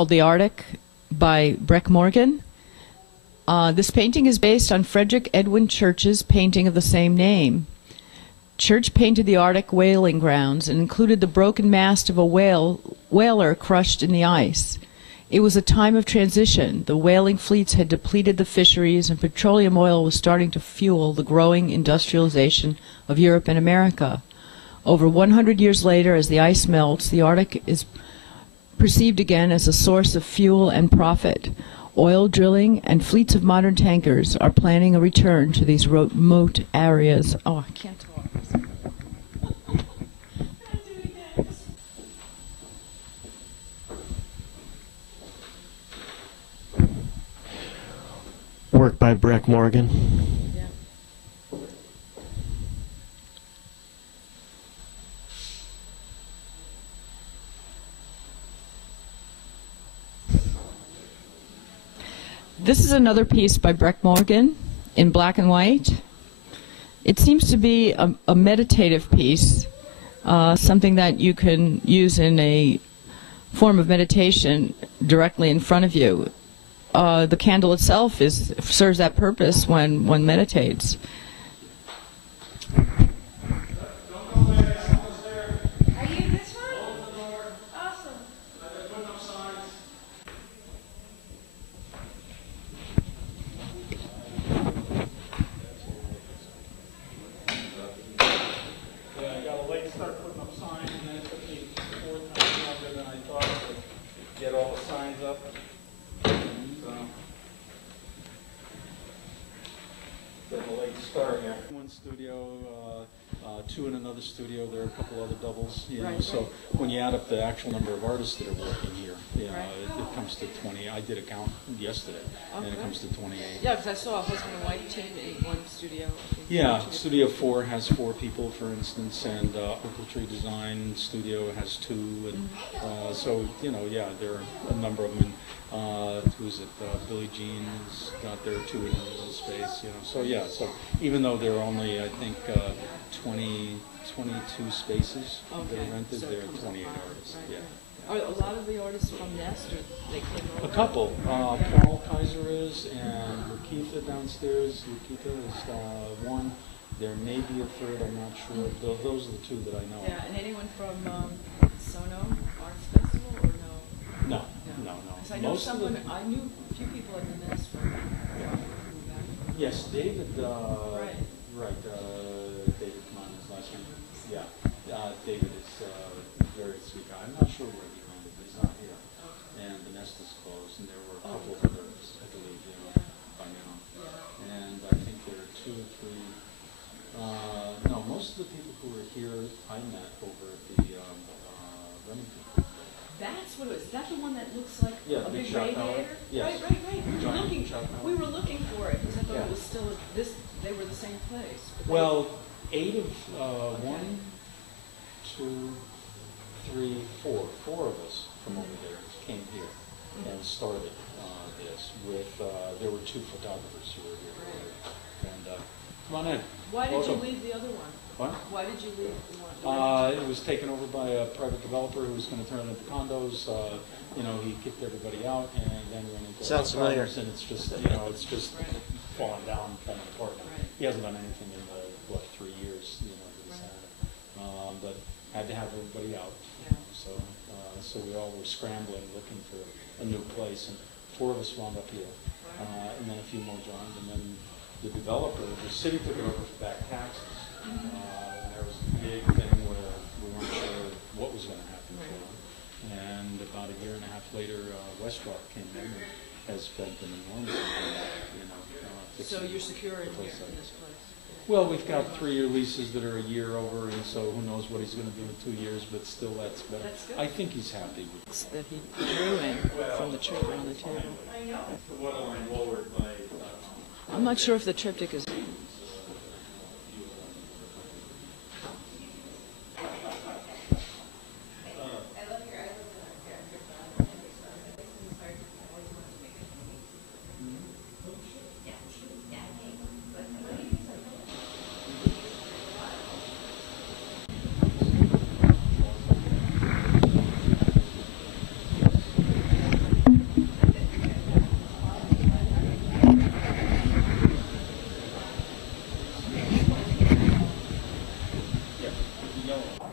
called The Arctic by Breck Morgan. This painting is based on Frederick Edwin Church's painting of the same name. Church painted the Arctic whaling grounds and included the broken mast of a whaler crushed in the ice. It was a time of transition. The whaling fleets had depleted the fisheries, and petroleum oil was starting to fuel the growing industrialization of Europe and America. Over 100 years later, as the ice melts, the Arctic is perceived again as a source of fuel and profit. Oil drilling and fleets of modern tankers are planning a return to these remote areas. Oh, I can't talk. Work by Breck Morgan. This is another piece by Breck Morgan in black and white. It seems to be a meditative piece, something that you can use in a form of meditation directly in front of you. The candle itself serves that purpose when one meditates. Studio, two in another studio. There are a couple other doubles, you know. So when you add up the actual number of artists that are working here, you know, it comes to 20. I did a count yesterday, and it comes to 28. Yeah, because I saw a husband and wife team in one studio. Yeah, Studio 4 has 4 people, for instance, and Tree Design Studio has 2, and so you know, yeah, there are a number of them. Who's it? Billie Jean's got their 2 in the space, you know. So yeah, so even though there are only, I think, 22 spaces that are rented, there are 28 artists. Yeah. Are a lot of the artists from Nest, or they came over? A couple. Carl Kaiser is, and Lakeitha downstairs. Lakeitha is one. There may be a third. I'm not sure. Those are the 2 that I know. Yeah, and anyone from Sono Arts Festival, or no? No. I know I knew a few people at the Nest from Yes, David. Right. David Kahn is last name. Yeah. David is a very sweet guy. I'm not sure where he landed, but he's not here. And the Nest is closed, and there were a couple of others, I believe, by now. And I think there are 2 or 3. No, most of the people who were here I met over at the Remington. That's what it was. Is that the one that looks like a big radiator? Yes. Right. We were looking for it because I thought it was still they were the same place. Well, 8 of 1, 2, 3, 4. 4 of us from over there came here and started this with. There were 2 photographers who were here. And come on in. Why did you leave the other one? What? Why did you leave the one? It was taken over by a private developer who was going to turn it into condos. You know, he kicked everybody out, and then went into sounds familiar. And it's just, you know, it's just fallen down, falling apart. He hasn't done anything in the 3 years, you know, that he's had. But had to have everybody out. So we all were scrambling, looking for a new place, and 4 of us wound up here, and then a few more joined, and then the developer, the city took it over for back taxes. And there was a big thing where we weren't sure what was going to happen for them. And about a year and a half later, Westrock came in and has spent an enormous amount, you know. So you're secure in this place? Well, we've got 3-year leases that are a year over, and so who knows what he's going to do in 2 years, but still that's better. That's good. I think he's happy with it. That he drew in from the trip on the table. I'm not sure if the triptych is... yellow.